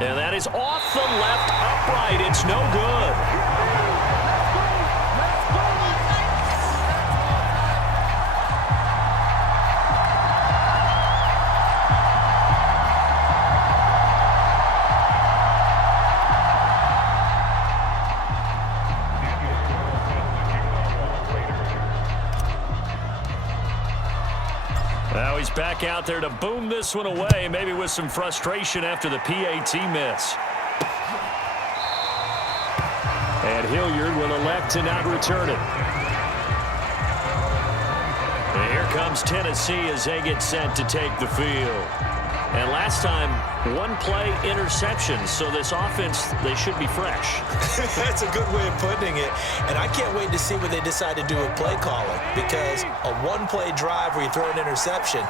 And that is off the left upright. It's no good. Now he's back out there to boom this one away, maybe with some frustration after the PAT miss. And Hilliard will elect to not return it. And here comes Tennessee as they get set to take the field. And last time, one play interception, so this offense, they should be fresh. That's a good way of putting it. And I can't wait to see what they decide to do with play calling, because a one-play drive where you throw an interception,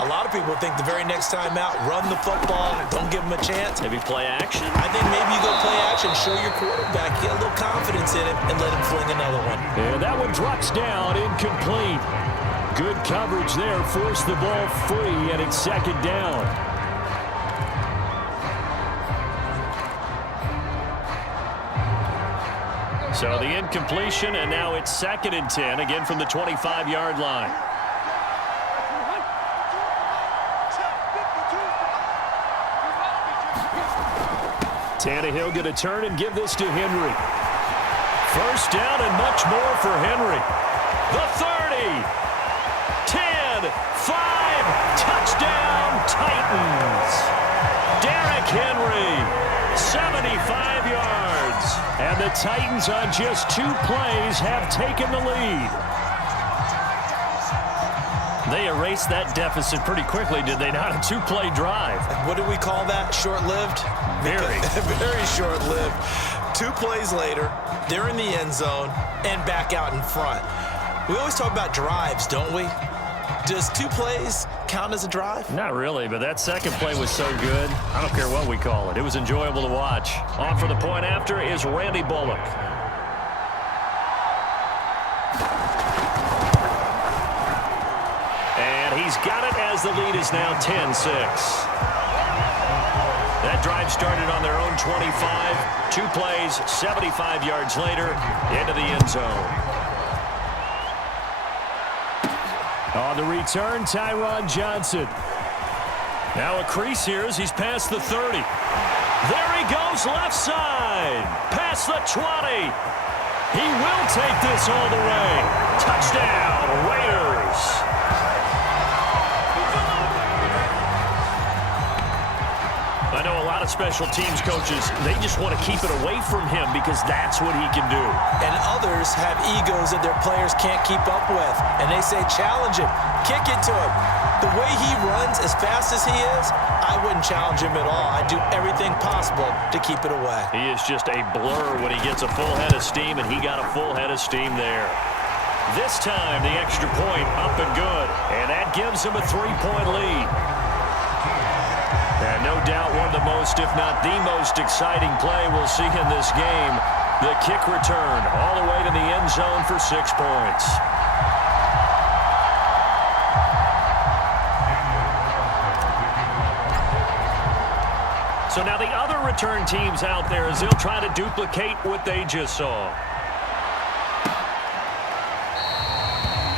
a lot of people think the very next time out, run the football, don't give them a chance. Maybe play action? I think maybe you go play action, show your quarterback, get a little confidence in him, and let him fling another one. And that one drops down, incomplete. Good coverage there, forced the ball free, and it's second down. So the incompletion, and now it's 2nd and 10, again from the 25-yard line. Tannehill going to turn and give this to Henry. First down and much more for Henry. The 30, 10, 5, touchdown Titans. Derrick Henry, 75 yards. And the Titans on just 2 plays have taken the lead. They erased that deficit pretty quickly, did they not? A 2-play drive. What do we call that? Short-lived? Very. Very short-lived. 2 plays later, they're in the end zone and back out in front. We always talk about drives, don't we? Does 2 plays count as a drive? Not really, but that second play was so good. I don't care what we call it. It was enjoyable to watch. On for the point after is Randy Bullock. And he's got it as the lead is now 10-6. That drive started on their own 25. 2 plays, 75 yards later, into the end zone. On the return, Tyron Johnson. Now a crease here as he's past the 30. There he goes left side. Past the 20. He will take this all the way. Touchdown, Raiders. I know a lot of special teams coaches, they just want to keep it away from him because that's what he can do. And others have egos that their players can't keep up with. And they say, challenge him, kick it to him. The way he runs as fast as he is, I wouldn't challenge him at all. I'd do everything possible to keep it away. He is just a blur when he gets a full head of steam, and he got a full head of steam there. This time, the extra point up and good. And that gives him a 3-point lead. And no doubt one of the most, if not the most exciting play we'll see in this game. The kick return all the way to the end zone for 6 points. So now the other return teams out there as they'll try to duplicate what they just saw.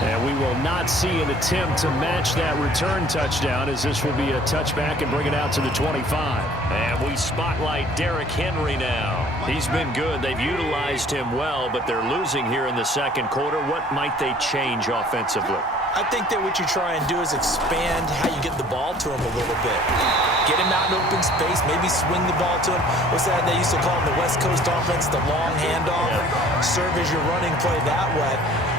And we will not see an attempt to match that return touchdown, as this will be a touchback and bring it out to the 25. And we spotlight Derrick Henry now. He's been good. They've utilized him well, but they're losing here in the second quarter. What might they change offensively? I think that what you try and do is expand how you get the ball to him a little bit. Get him out in open space, maybe swing the ball to him. What's that they used to call in the West Coast offense, the long handoff? Yeah. Serve as your running play that way,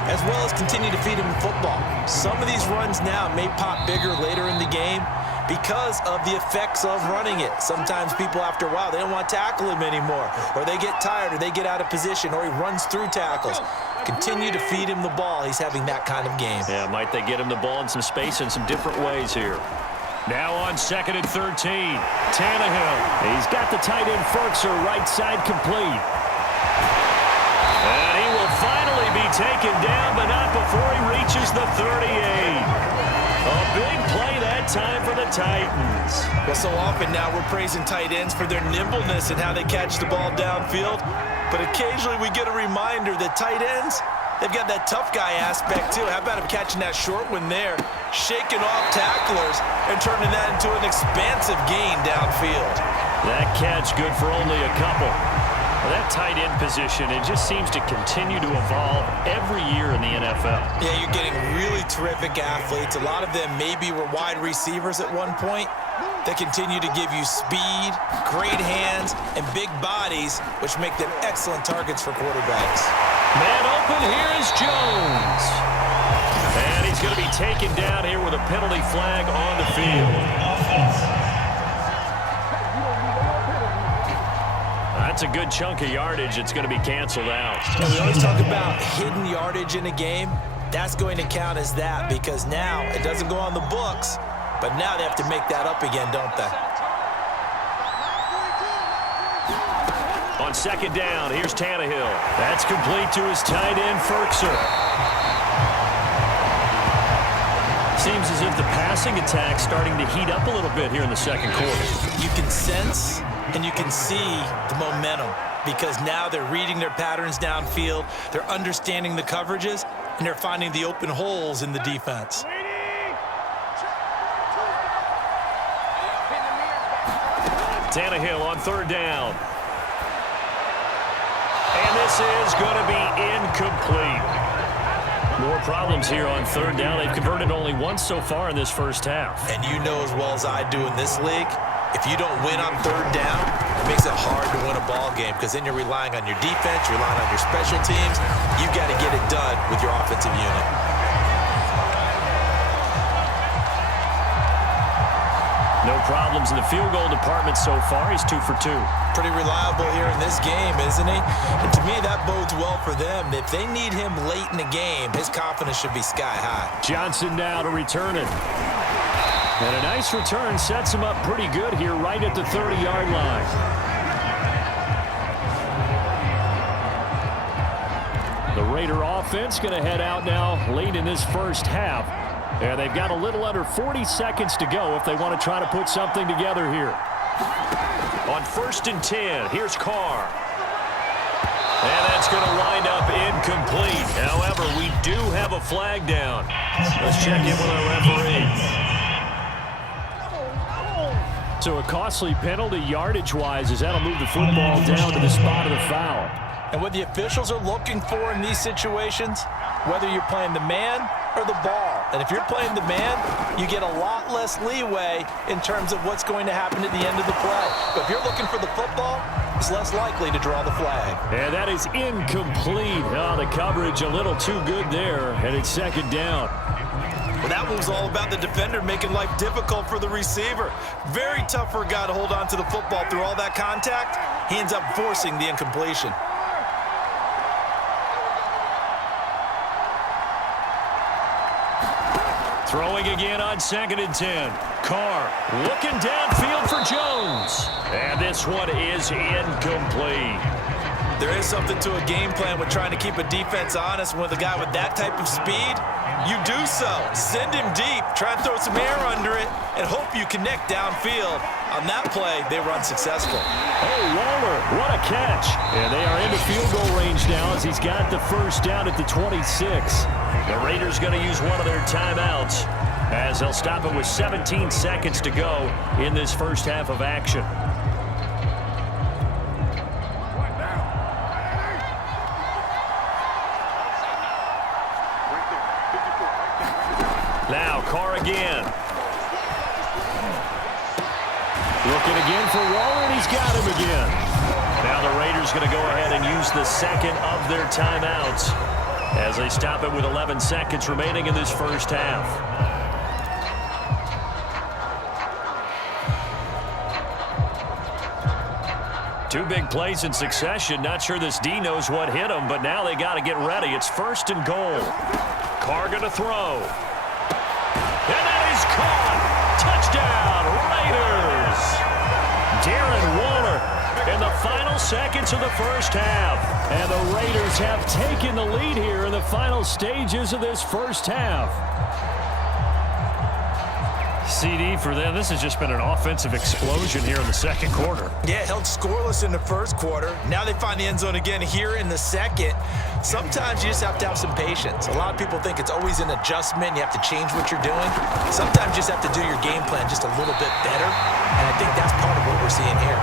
as well as continue to feed him football. Some of these runs now may pop bigger later in the game because of the effects of running it. Sometimes people, after a while, they don't want to tackle him anymore, or they get tired, or they get out of position, or he runs through tackles. Continue to feed him the ball. He's having that kind of game. Yeah, might they get him the ball in some space in some different ways here. Now on 2nd and 13, Tannehill. He's got the tight end Ferkser right side complete. And he will finally be taken down, but not before he reaches the 38. A big play that time for the Titans. Well, so often now we're praising tight ends for their nimbleness and how they catch the ball downfield. But occasionally we get a reminder that tight ends, they've got that tough guy aspect too. How about him catching that short one there, shaking off tacklers, and turning that into an expansive gain downfield? That catch good for only a couple. Well, that tight end position, it just seems to continue to evolve every year in the NFL. Yeah, you're getting really terrific athletes. A lot of them maybe were wide receivers at one point. They continue to give you speed, great hands, and big bodies, which make them excellent targets for quarterbacks. Man open, here is Jones. And he's going to be taken down here with a penalty flag on the field. That's a good chunk of yardage. It's going to be canceled out. We always talk about hidden yardage in a game. That's going to count as that because now it doesn't go on the books, but now they have to make that up again, don't they? On second down, here's Tannehill. That's complete to his tight end, Ferkser. Seems as if the passing attack's starting to heat up a little bit here in the second quarter. You can sense and you can see the momentum because now they're reading their patterns downfield, they're understanding the coverages, and they're finding the open holes in the defense. Tannehill on third down. And this is going to be incomplete. More problems here on third down. They've converted only once so far in this first half. And you know as well as I do in this league, if you don't win on third down, it makes it hard to win a ball game because then you're relying on your defense, you're relying on your special teams. You've got to get it done with your offensive unit. No problems in the field goal department so far. He's 2 for 2. Pretty reliable here in this game, isn't he? And to me, that bodes well for them. If they need him late in the game, his confidence should be sky high. Johnson now to return it. And a nice return sets him up pretty good here right at the 30-yard line. The Raider offense going to head out now late in this first half. And they've got a little under 40 seconds to go if they want to try to put something together here. On 1st and 10, here's Carr. And that's going to wind up incomplete. However, we do have a flag down. Let's check in with our referee. So a costly penalty yardage-wise as that'll move the football down to the spot of the foul. And what the officials are looking for in these situations, whether you're playing the man or the ball. And if you're playing the man, you get a lot less leeway in terms of what's going to happen at the end of the play. But if you're looking for the football, it's less likely to draw the flag. And that is incomplete. Oh, the coverage a little too good there, and it's second down. Well, that one was all about the defender making life difficult for the receiver. Very tough for a guy to hold on to the football through all that contact. He ends up forcing the incompletion. Throwing again on 2nd and 10. Carr looking downfield for Jones. And this one is incomplete. There is something to a game plan with trying to keep a defense honest. With a guy with that type of speed, you do so. Send him deep, try and throw some air under it, and hope you connect downfield. On that play, they were unsuccessful. Oh, Waller, what a catch. And they are into field goal range now as he's got the first down at the 26. The Raiders going to use one of their timeouts as they'll stop it with 17 seconds to go in this first half of action. Now Carr again. Looking again for Waller, and he's got him again. Now the Raiders going to go ahead and use the second of their timeouts as they stop it with 11 seconds remaining in this first half. Two big plays in succession. Not sure this D knows what hit him, but now they got to get ready. It's 1st and goal. Carr going to throw. And that is caught. Touchdown, Raiders. Darren Waller in the final seconds of the first half. And the Raiders have taken the lead here in the final stages of this first half. CD for them. This has just been an offensive explosion here in the second quarter. Yeah, held scoreless in the first quarter. Now they find the end zone again here in the second. Sometimes you just have to have some patience. A lot of people think it's always an adjustment. You have to change what you're doing. Sometimes you just have to do your game plan just a little bit better. And I think that's part of what we're seeing here.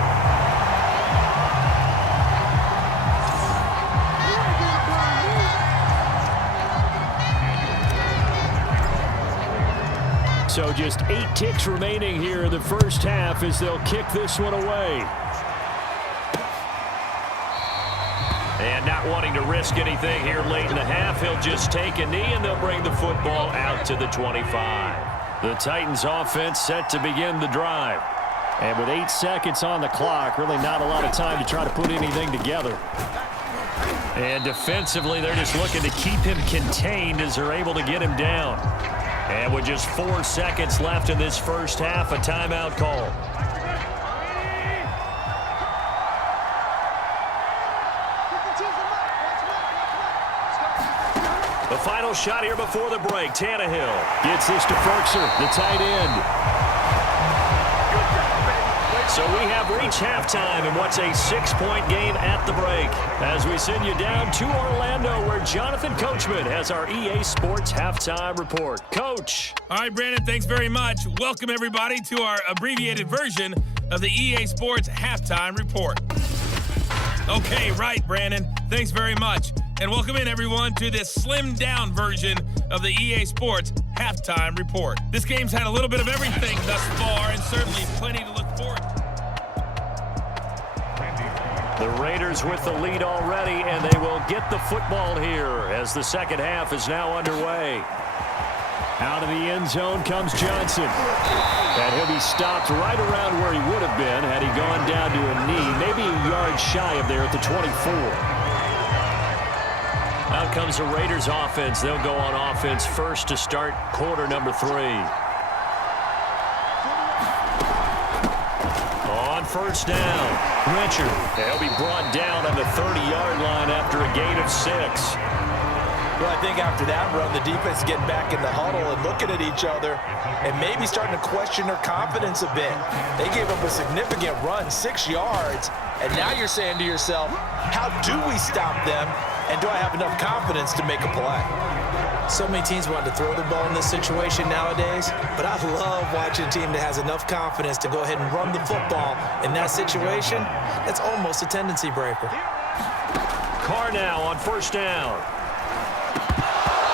So just 8 ticks remaining here in the first half as they'll kick this one away. And not wanting to risk anything here late in the half, he'll just take a knee and they'll bring the football out to the 25. The Titans offense set to begin the drive. And with 8 seconds on the clock, really not a lot of time to try to put anything together. And defensively, they're just looking to keep him contained as they're able to get him down. And with just 4 seconds left in this first half, a timeout call. The final shot here before the break. Tannehill gets this to Ferkser, the tight end. So we have reached halftime in what's a 6-point game at the break. As we send you down to Orlando, where Jonathan Coachman has our EA Sports Halftime Report. Coach. All right, Brandon, thanks very much. Welcome, everybody, to our abbreviated version of the EA Sports Halftime Report. Okay, right, Brandon. Thanks very much. And welcome in, everyone, to this slimmed-down version of the EA Sports Halftime Report. This game's had a little bit of everything thus far, and certainly plenty to look forward to. The Raiders with the lead already, and they will get the football here as the second half is now underway. Out of the end zone comes Johnson. And he'll be stopped right around where he would have been had he gone down to a knee, maybe a yard shy of there at the 24. Out comes the Raiders offense. They'll go on offense first to start quarter number 3. On first down, Richard. They'll be brought down on the 30-yard line after a gain of 6. Well, I think after that run, the defense is getting back in the huddle and looking at each other and maybe starting to question their confidence a bit. They gave up a significant run, 6 yards, and now you're saying to yourself, how do we stop them, and do I have enough confidence to make a play? So many teams want to throw the ball in this situation nowadays, but I love watching a team that has enough confidence to go ahead and run the football. In that situation, that's almost a tendency breaker. Carr now on first down.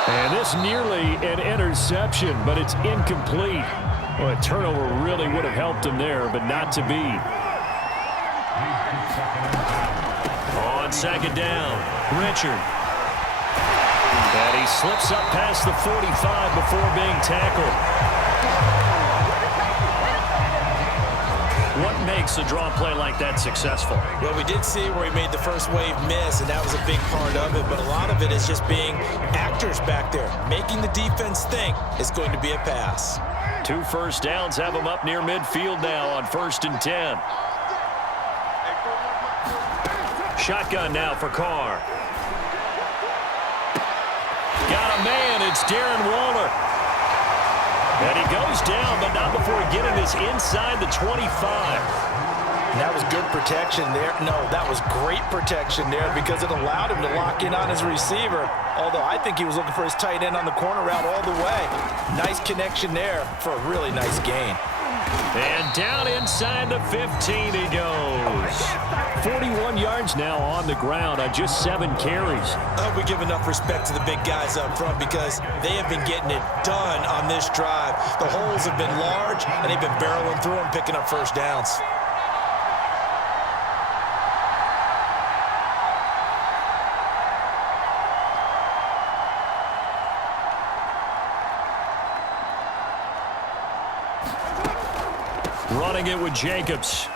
And this nearly an interception, but it's incomplete. Well, a turnover really would have helped him there, but not to be. On second down, Richard. And he slips up past the 45 before being tackled. What makes a draw play like that successful? Well, we did see where he made the first wave miss, and that was a big part of it. But a lot of it is just being actors back there, making the defense think it's going to be a pass. 2 first downs have him up near midfield now on 1st and 10. Shotgun now for Carr. Got a man. It's Darren Waller. And he goes down, but not before getting this inside the 25. And that was good protection there. No, that was great protection there because it allowed him to lock in on his receiver. Although I think he was looking for his tight end on the corner route all the way. Nice connection there for a really nice gain. And down inside the 15 he goes. 41 yards now on the ground on just 7 carries. I hope we give enough respect to the big guys up front because they have been getting it done on this drive. The holes have been large, and they've been barreling through them, picking up first downs. Running it with Jacobs.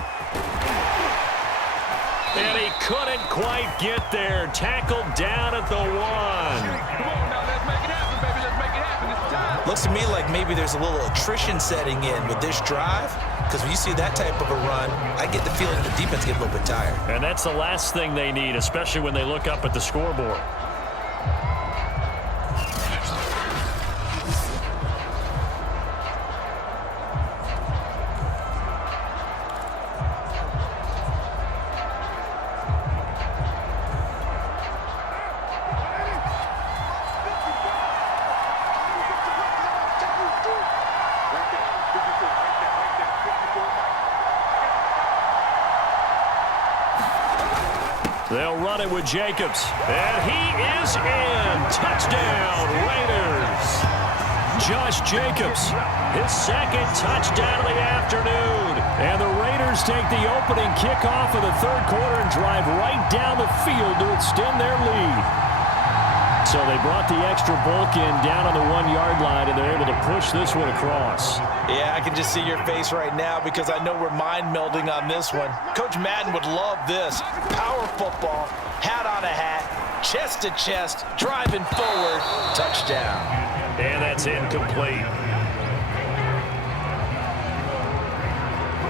And he couldn't quite get there. Tackled down at the 1. Come on now, let's make it happen, baby. Let's make it happen. It's time. Looks to me like maybe there's a little attrition setting in with this drive because when you see that type of a run, I get the feeling the defense get a little bit tired. And that's the last thing they need, especially when they look up at the scoreboard. They'll run it with Jacobs. And he is in. Touchdown, Raiders. Josh Jacobs, his second touchdown of the afternoon. And the Raiders take the opening kickoff of the third quarter and drive right down the field to extend their lead. So they brought the extra bulk in down on the 1 yard line, and they're able to push this one across. Yeah, I can just see your face right now because I know we're mind melding on this one. Coach Madden would love this. Power football, hat on a hat, chest to chest, driving forward, touchdown. And that's incomplete.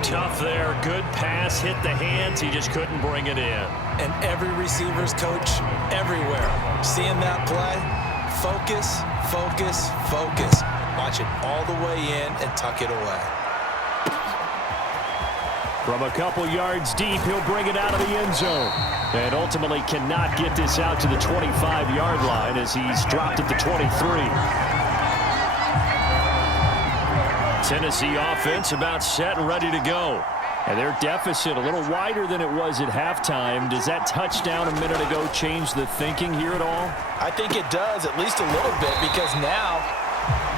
Tough there. Good pass. Hit the hands. He just couldn't bring it in. And every receiver's coach everywhere. Seeing that play, focus, focus, focus. Watch it all the way in and tuck it away. From a couple yards deep, he'll bring it out of the end zone. And ultimately cannot get this out to the 25-yard line as he's dropped at the 23. Tennessee offense about set and ready to go. And their deficit a little wider than it was at halftime. Does that touchdown a minute ago change the thinking here at all? I think it does, at least a little bit, because now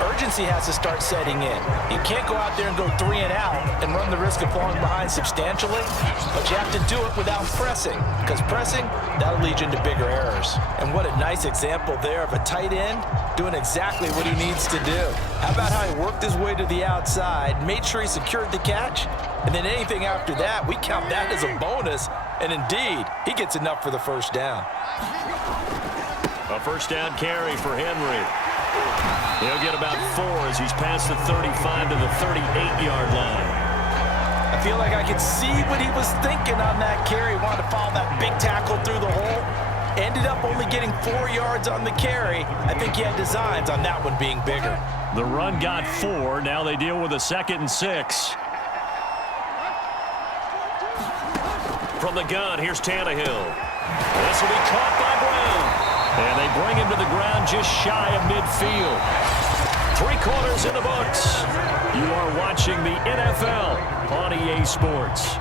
urgency has to start setting in. You can't go out there and go 3 and out and run the risk of falling behind substantially, but you have to do it without pressing, because pressing, that'll lead you into bigger errors. And what a nice example there of a tight end doing exactly what he needs to do. How about how he worked his way to the outside, made sure he secured the catch, and then anything after that, we count that as a bonus, and indeed, he gets enough for the first down. A first down carry for Henry. He'll get about 4 as he's past the 35 to the 38-yard line. I feel like I could see what he was thinking on that carry. Wanted to follow that big tackle through the hole. Ended up only getting 4 yards on the carry. I think he had designs on that one being bigger. The run got 4. Now they deal with a 2nd and 6. From the gun, here's Tannehill. This will be caught by Brown. And they bring him to the ground just shy of midfield. 3 quarters in the books. You are watching the NFL on EA Sports.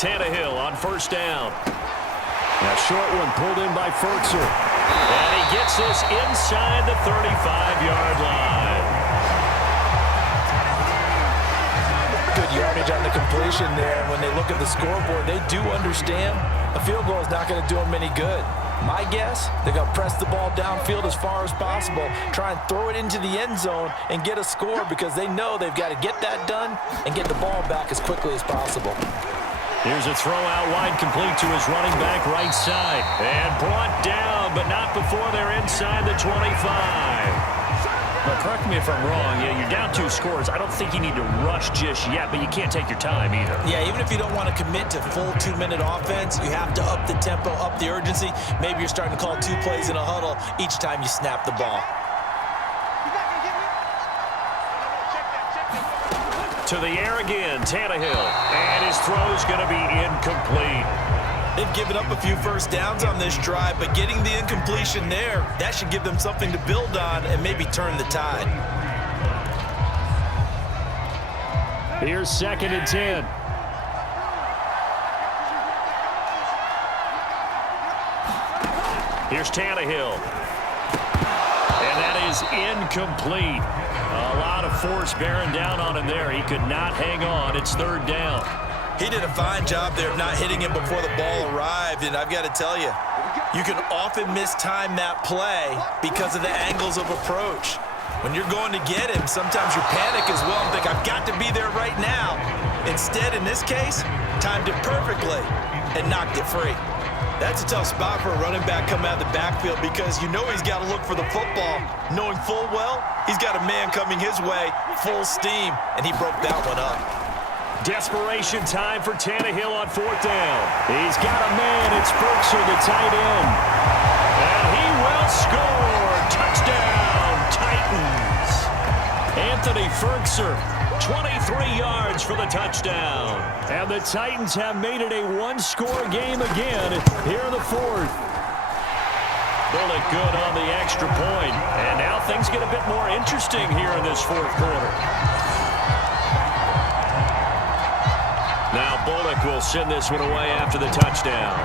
Tannehill on first down. A short one pulled in by Fertzer. And he gets this inside the 35-yard line. Good yardage on the completion there. When they look at the scoreboard, they do understand a field goal is not going to do them any good. My guess, they're going to press the ball downfield as far as possible, try and throw it into the end zone and get a score because they know they've got to get that done and get the ball back as quickly as possible. Here's a throw out wide, complete to his running back right side. And brought down, but not before they're inside the 25. Now, correct me if I'm wrong. Yeah, you're down 2 scores. I don't think you need to rush just yet, but you can't take your time either. Yeah, even if you don't want to commit to full 2-minute offense, you have to up the tempo, up the urgency. Maybe you're starting to call 2 plays in a huddle each time you snap the ball. To the air again, Tannehill. And his throw's going to be incomplete. They've given up a few first downs on this drive, but getting the incompletion there, that should give them something to build on and maybe turn the tide. Here's 2nd and 10. Here's Tannehill. And that is incomplete. A lot of force bearing down on him there. He could not hang on. It's 3rd down. He did a fine job there of not hitting him before the ball arrived, and I've got to tell you, you can often mistime that play because of the angles of approach. When you're going to get him, sometimes you panic as well and think, I've got to be there right now. Instead, in this case, timed it perfectly and knocked it free. That's a tough spot for a running back coming out of the backfield because you know he's got to look for the football, knowing full well he's got a man coming his way, full steam, and he broke that one up. Desperation time for Tannehill on 4th down. He's got a man. It's Fertzer, the tight end. And he will score. Touchdown, Titans. Anthony Fertzer, 23 yards for the touchdown. And the Titans have made it a 1-score game again here in the 4th. Bullock good on the extra point. And now things get a bit more interesting here in this fourth quarter. Now Bullock will send this one away after the touchdown.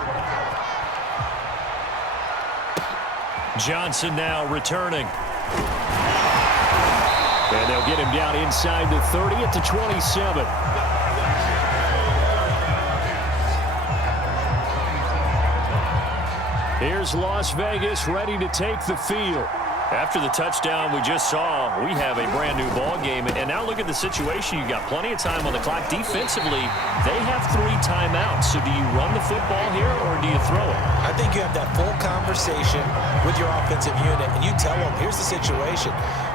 Johnson now returning. And they'll get him down inside the 30 at the 27. Here's Las Vegas ready to take the field. After the touchdown we just saw, we have a brand new ball game. And now look at the situation. You got plenty of time on the clock. Defensively, they have 3 timeouts. So do you run the football here or do you throw it? I think you have that full conversation with your offensive unit, and you tell them, here's the situation.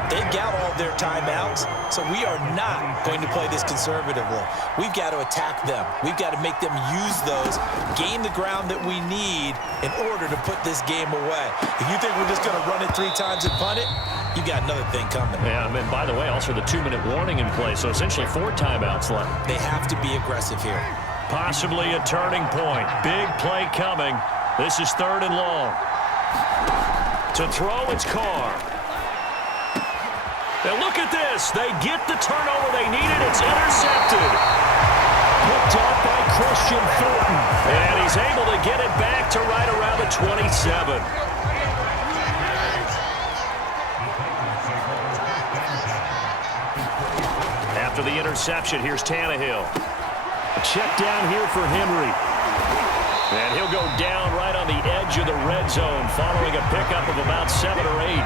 They've got all their timeouts, so we are not going to play this conservatively. We've got to attack them. We've got to make them use those, gain the ground that we need in order to put this game away. If you think we're just going to run it 3 times and punt it, you've got another thing coming. Yeah, and by the way, also the 2-minute warning in play, so essentially 4 timeouts left. They have to be aggressive here. Possibly a turning point. Big play coming. This is 3rd and long. To throw, it's Carr. And look at this. They get the turnover they needed. It's intercepted. Picked up by Christian Thornton. And he's able to get it back to right around the 27. After the interception, here's Tannehill. A check down here for Henry. And he'll go down right on the edge of the red zone following a pickup of about 7 or 8.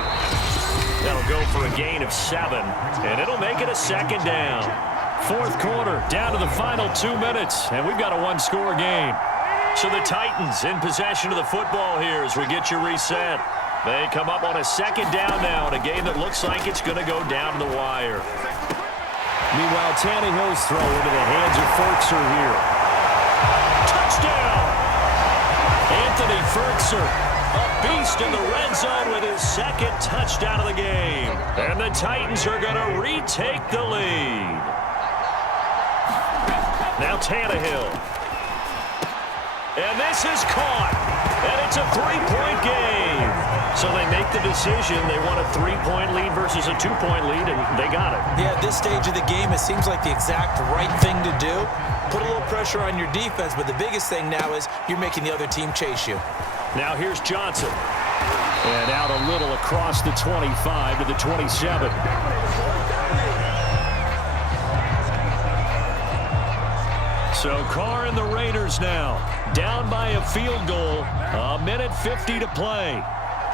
That'll go for a gain of 7, and it'll make it a 2nd down. 4th quarter, down to the final 2 minutes, and we've got a 1-score game. So the Titans in possession of the football here as we get you reset. They come up on a 2nd down now in a game that looks like it's going to go down to the wire. Meanwhile, Tannehill's throw into the hands of Ferkser here. Touchdown! Anthony Ferkser. A beast in the red zone with his 2nd touchdown of the game. And the Titans are going to retake the lead. Now Tannehill. And this is caught. And it's a 3-point game. So they make the decision. They want a 3-point lead versus a 2-point lead, and they got it. Yeah, at this stage of the game, it seems like the exact right thing to do. Put a little pressure on your defense, but the biggest thing now is you're making the other team chase you. Now here's Johnson. And out a little across the 25 to the 27. So Carr and the Raiders now down by a field goal. 1:50 to play.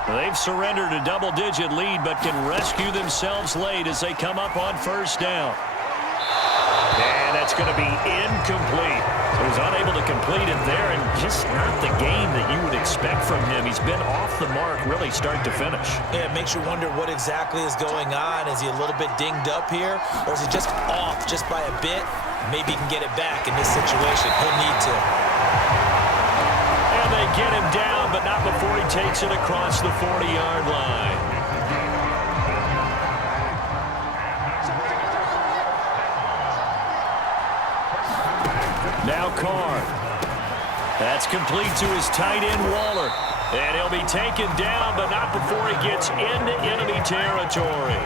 They've surrendered a double-digit lead but can rescue themselves late as they come up on 1st down. And that's going to be incomplete. He was unable to complete it there, and just not the game that you would expect from him. He's been off the mark really start to finish. Yeah, it makes you wonder what exactly is going on. Is he a little bit dinged up here, or is he just off just by a bit? Maybe he can get it back in this situation. He'll need to. And they get him down, but not before he takes it across the 40-yard line. Now Carr. That's complete to his tight end, Waller. And he'll be taken down, but not before he gets into enemy territory.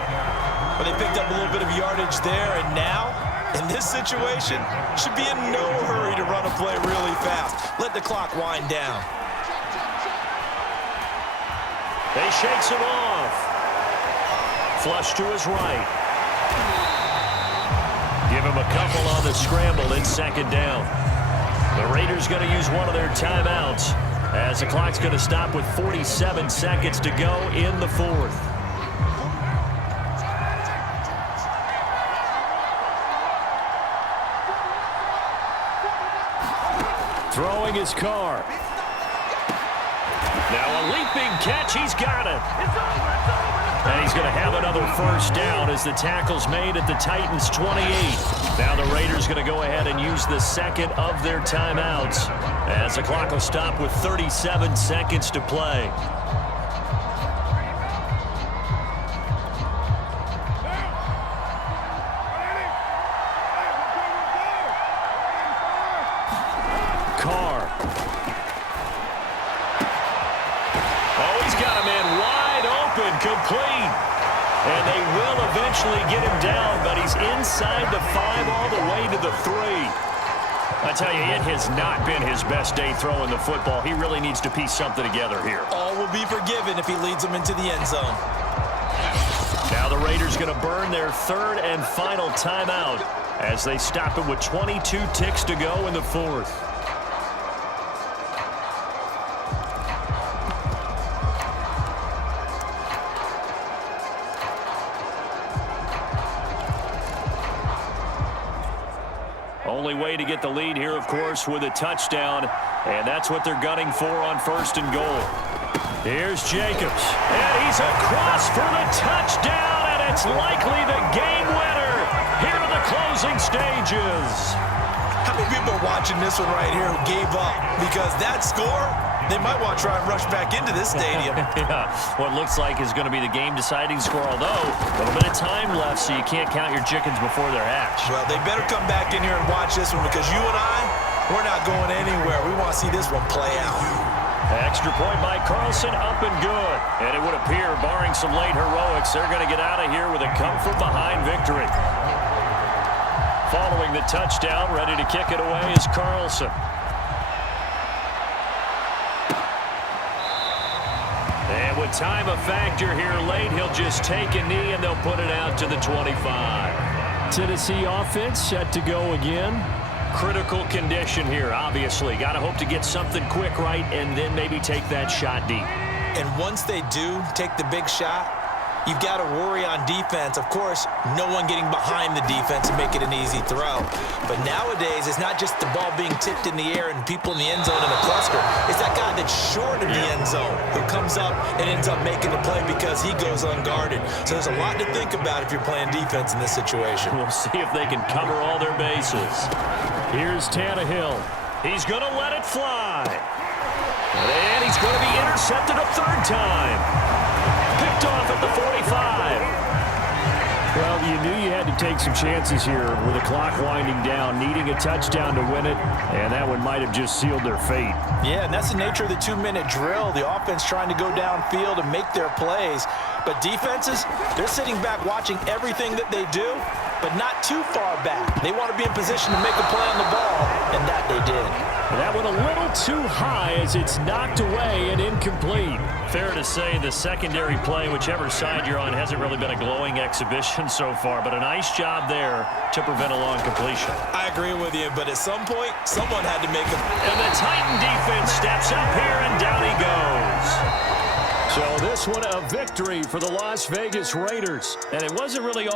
Well, they picked up a little bit of yardage there, and now, in this situation, should be in no hurry to run a play really fast. Let the clock wind down. They shakes him off. Flush to his right. Give him a couple on the scramble. It's 2nd down. The Raiders going to use one of their timeouts as the clock's going to stop with 47 seconds to go in the 4th. Throwing his Carr. Now a leaping catch. He's got it. And he's going to have another 1st down as the tackle's made at the Titans' 28. Now the Raiders going to go ahead and use the 2nd of their timeouts as the clock will stop with 37 seconds to play. Carr. Oh, he's got a complete. And they will eventually get him down, but he's inside the 5 all the way to the 3. I tell you, it has not been his best day throwing the football. He really needs to piece something together here. All will be forgiven if he leads them into the end zone. Now the Raiders going to burn their 3rd and final timeout as they stop it with 22 ticks to go in the 4th. Only way to get the lead here, of course, with a touchdown, and that's what they're gunning for on 1st and goal. Here's Jacobs, and he's across for the touchdown, and it's likely the game winner here in the closing stages. How many people are watching this one right here who gave up? Because that score, they might want to try and rush back into this stadium. Yeah, what looks like is going to be the game-deciding score, although a little bit of time left, so you can't count your chickens before they're hatched. Well, they better come back in here and watch this one because you and I, we're not going anywhere. We want to see this one play out. Extra point by Carlson, up and good. And it would appear, barring some late heroics, they're going to get out of here with a come-from-behind victory. Following the touchdown, ready to kick it away is Carlson. And with time a factor here late, he'll just take a knee and they'll put it out to the 25. Tennessee offense set to go again. Critical condition here, obviously. Got to hope to get something quick right and then maybe take that shot deep. And once they do take the big shot, you've got to worry on defense. Of course, no one getting behind the defense and make it an easy throw. But nowadays, it's not just the ball being tipped in the air and people in the end zone in a cluster. It's that guy that's short of the end zone who comes up and ends up making the play because he goes unguarded. So there's a lot to think about if you're playing defense in this situation. We'll see if they can cover all their bases. Here's Tannehill. He's going to let it fly. And he's going to be intercepted a 3rd time. Picked off at the 45. Well, you knew you had to take some chances here with the clock winding down, needing a touchdown to win it, and that one might have just sealed their fate. Yeah, and that's the nature of the 2-minute drill. The offense trying to go downfield and make their plays. But defenses, they're sitting back watching everything that they do, but not too far back. They want to be in position to make a play on the ball, and that they did. That one a little too high as it's knocked away and incomplete. Fair to say the secondary play, whichever side you're on, hasn't really been a glowing exhibition so far, but a nice job there to prevent a long completion. I agree with you, but at some point, someone had to make a... And the Titan defense steps up here, and down he goes. So this one a victory for the Las Vegas Raiders, and it wasn't really all